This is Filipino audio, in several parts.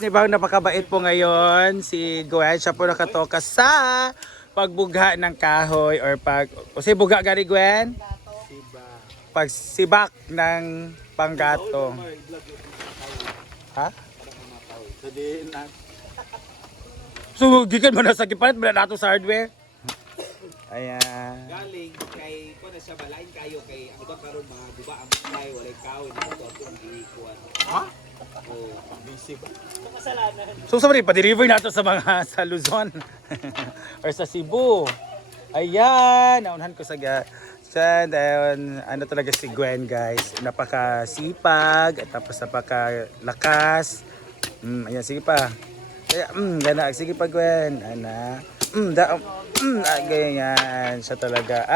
Diba, napakabait po ngayon si Gwen. Siya po nakatoka sa pagbugha ng kahoy or o si buga gari Gwen? Pagsibak ng panggatong. Ha? So, gikan mo na sa kipalit, wala nato sa hardware. Ayan. Galing kay ko na siya balain kayo kay ang karon mga guba ang play walay kahoy dito atong giikuan. Ha? Oh, busy ba? So sorry, pa-deliver nato sa mga sa Luzon or sa Cebu. Ayan, naunahan ko sa dahil ano talaga si Gwen guys, napakasipag at tapos napakalakas. Ayan, sige pa. Kaya, gana, sige pa Gwen. Ana. Ganyan siya talaga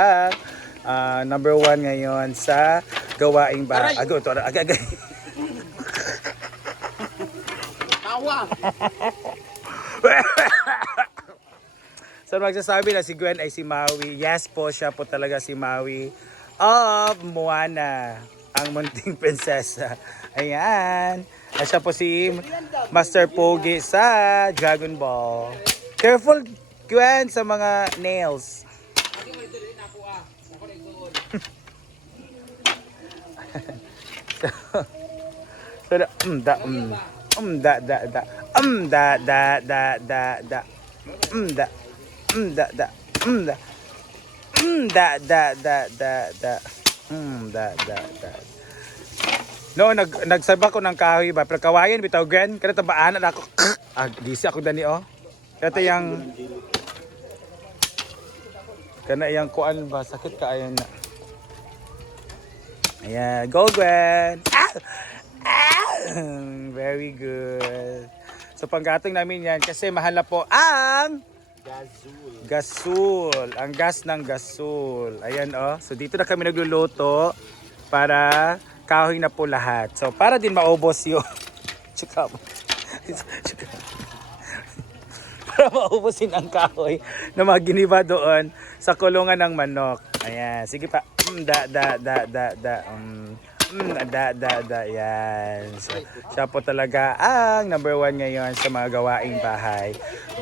ang number 1 ngayon sa gawaing bahay. Ago, ito, agay. Tawa. So magsasabi na si Gwen ay si Maui. Yes po, siya po talaga si Maui of Moana, ang munting prinsesa. Ayan. At siya po si Master Pogi sa Dragon Ball. Careful Gwen sa mga nails. So No, nagsaba ko ng kahoy ba, pero kawayan bitaw Gwen, kada tabaan na ako. Gisi ako dani oh. Kata yang kana yang kuan ba, sakit ka ayan na. Ayan, go Gwen. Very good. So panggatong namin yan kasi mahal na po ang gasul. Ang gas ng gasul. Ayan oh. So dito na kami nagluluto para kahoy na po lahat. So para din maubos yung para maubusin ang kahoy na maginiba doon sa kulungan ng manok. Ayan. Sige pa. Yan. So, siya po talaga ang number 1 ngayon sa mga gawaing bahay.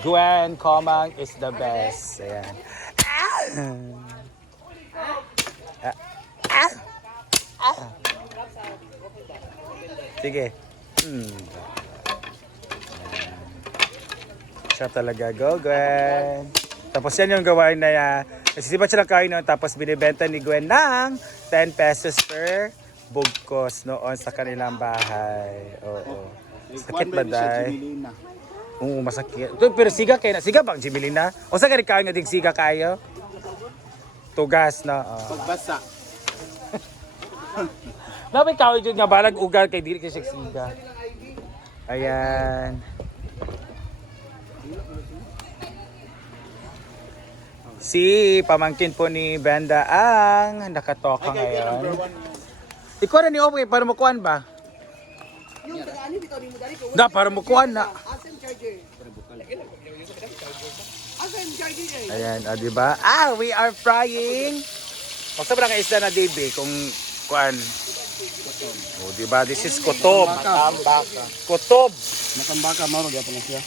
Gwen Komang is the best. Ayan. Sige. Siya talaga. Go, Gwen. Tapos yan yung gawain na yan. Nasisipat siya ng kain noon. Tapos binibenta ni Gwen ng 10 pesos per bugkos noon sa kanilang bahay. Oo. Sakit ba dahil? Oo, masakit. Ito, pero siga kayo na. Siga bang Jimelina? O sa kanin kayo nga dig siga kayo? Tugas na. Pagbasa. Napay kayo dyan nga balag ugal kay dili kay siga. Ayan. Si pamangkin po ni Brenda ang nakatoka ngayon. Ikaw na ni Ope, para makuhan ba? Da, para makuhan na. Ayan, diba? We are frying. Kung sa barang isda na DB, kung kuhan. Diba? This is kutob. Kutob. Matambaka maro gyapon na siya.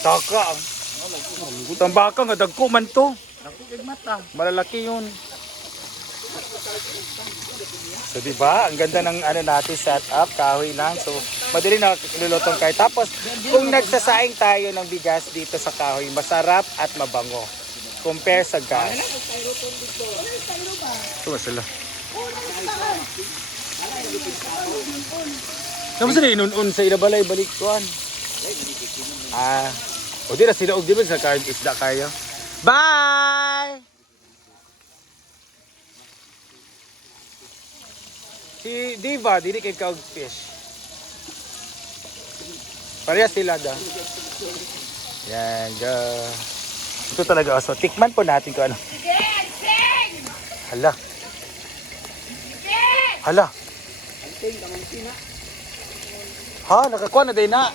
Taka. Tambaka nga dagko man to. Malalaki yun. So diba, ang ganda ng ano natin setup, kahoy lang. So madali na ilulutong kayo. Tapos kung nagsasaing tayo ng bigas dito sa kahoy, masarap at mabango. Compare sa gas. Ito ba sila? Naman sila inun-un sa ilabalay baliktuan. O di na sila, o di ba sa kahoy isda kayo? Bye! Si Diva, dili kay kag fish. Pareha sila da. Yan, go. Ito talaga. So, tikman po natin kung ano. Hala. Hala. Ha, nakakuha na din na.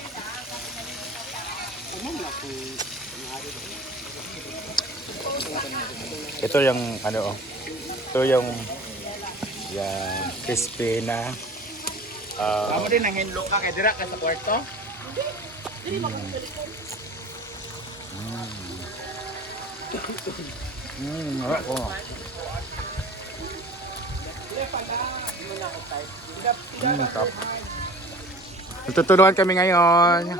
Ito yung ano oh. Ito yung yan, crispy na. Tama din ang henlo ka kay dira ka sa kwarto. Ako. Top. Magtutulungan kami ngayon.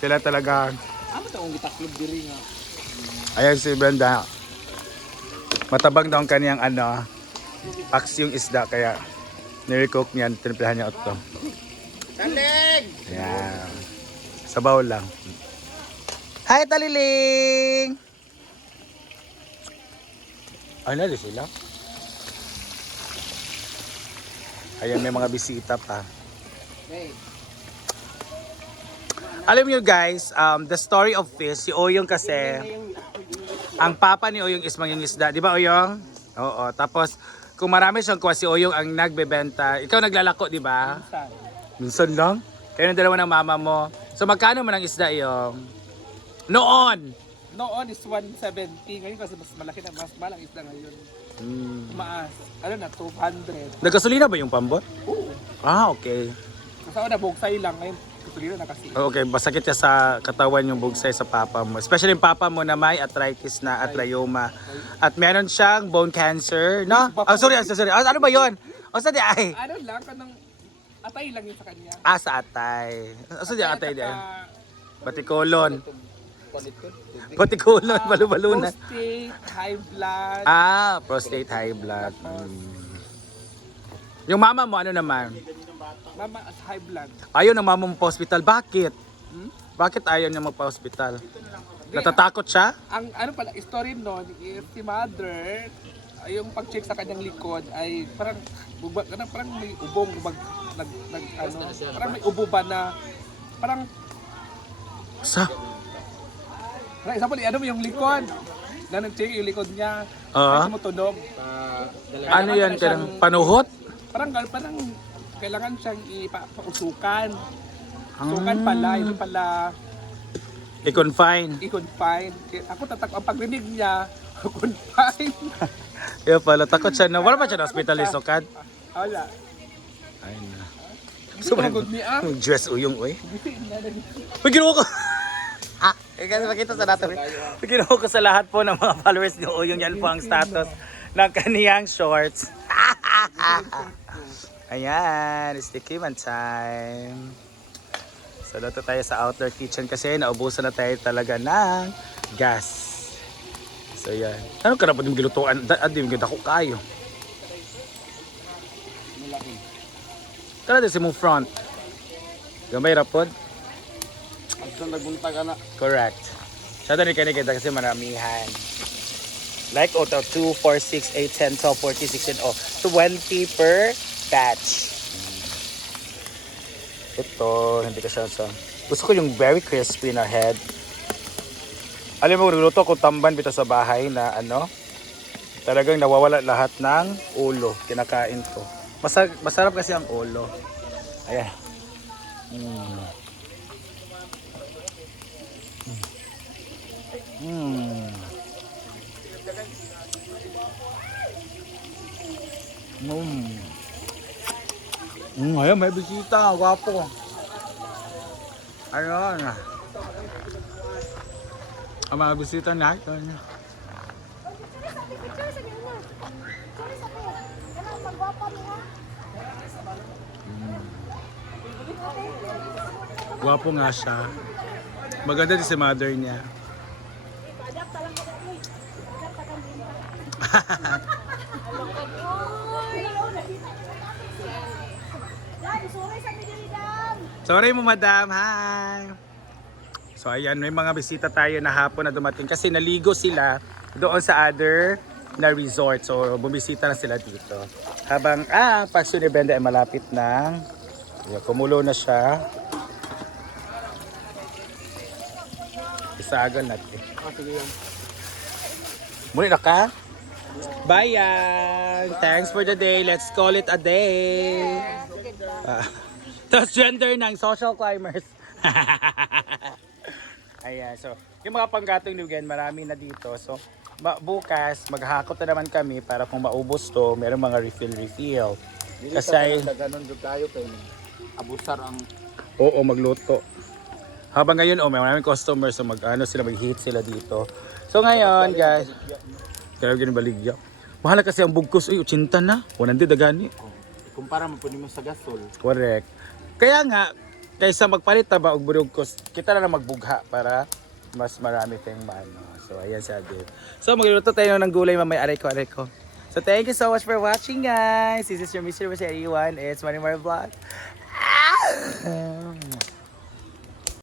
Sila talaga. Amo ta ong gitaklob diri nga. Ayan si Brenda. Matabang daw ang kaniyang paks yung isda kaya nirecook niya, tinimplahan niya ito. Talig! Ayan. Sabaw lang. Hi, Taliling! Ay, nali sila. Ayan, may mga bisita pa. Hey. Alam niyo guys, the story of fish, si Oyong kasi, ang papa ni Oyong is mangingisda. Di ba Oyong? Oo. Tapos, kung marami siyang kuha, si Oyong ang nagbebenta. Ikaw naglalako, di ba? Minsan lang? Kayo ng dalawa ng mama mo. So, magkano man ang isda Oyong? Noon! Noon is 170. Ngayon kasi mas malaki na, mas malang isda ngayon. Maas. Ano na, 200. Nagkasulina ba yung pambot? Oo. Ah, okay. Kasi ako na bugsay lang. Ngayon, kusulira na kasi. Okay, masakit niya sa katawan yung bugsay sa papa mo. Especially yung papa mo na may arthritis na at rheuma. At meron siyang bone cancer, no? Oh, sorry. Ano ba yun? O sa di ay? Ano lang, kanang atay lang yun sa kanya. Ah, sa atay. O sa di atay di ay? At Batikolon. Batikolon, balubalunan. prostate, high blood. Ah, prostate high blood. Yung mama mo, ano naman? Mama at high blood. Ayaw ng mama mo pa hospital. Bakit? Hmm? Bakit ayaw niya magpa-hospital? Natatakot siya? Ang ano pala, story nun, is si mother, yung pag-check sa kanyang likod ay parang parang may ubong parang may ubo ba na parang example, ano mo yung likod na nag-check yung likod niya ay tumutunog. Ano yan? Panuhot? Parang kailangan siyang ipausukan. Sukan pala, hindi pala I-confine. i-confine. Ako ang pagrinig niya, confine. Kaya pala, takot siya na. Wala ba siya na hospital isokad? Wala. Ay na. Hindi ko magod niya. Dress uyong, uy. Uy, ginawa ko. Kasi makita sa natin. Uy, ginawa ko sa lahat po ng mga followers ni Uyong. Yan po ang status ng kaniyang shorts. Ayan, sticky man time. So, dito tayo sa outdoor kitchen kasi naubusan na tayo talaga ng gas. So, yan. Ano ka na po yung gilutuan? Adi, yung ganda ko kayo. Tara din si mong front. Gamay rapod? Ang nagbuntag na. Correct. Siya doon kita kasi maramihan. Like, 2, 4, 6, 8, 10, 12, 14, 16, 20 per batch. Ito, hindi ka siya sa... Gusto ko yung very crispy na head. Alam mo, nagluto ko tamban dito sa bahay na talagang nawawala lahat ng ulo. Kinakain ko. Masarap kasi ang ulo. Ayan. Ayan, may bisita. Gwapo. Ayun. Ang mga bisita na ito. Gwapo nga siya. Maganda din si mother niya. Sorry mo madam, hi! So ayan, may mga bisita tayo na hapon na dumating kasi naligo sila doon sa other na resort. So bumisita na sila dito. Habang Paso ni Brenda ay malapit na. Kumulo na siya. Isagal natin. Muli na ka? Bayan! Thanks for the day. Let's call it a day. Transgender ng social climbers. Ayan, so yung mga panggatong lugan, marami na dito. So bukas, maghakot na naman kami para kung maubos to, merong mga refill. Kasi ganun doon tayo kay abusar ang oo, magluto. Habang ngayon, may maraming customers, so mag-hit sila dito. So ngayon, guys, kaya ganun baligya. Mahal kasi ang bugkos, 80 na. 100 dagani. Kumpara mo po mo sa gasol. Correct. Kaya nga, kaysa magpalit ba og bugkos, kita na lang magbugha para mas marami tayong mano. So ayan sabi. So magluluto tayo ng gulay mamaya, aray ko. So thank you so much for watching, guys. This is your Mr. Everyone. It's Manimar Vlog.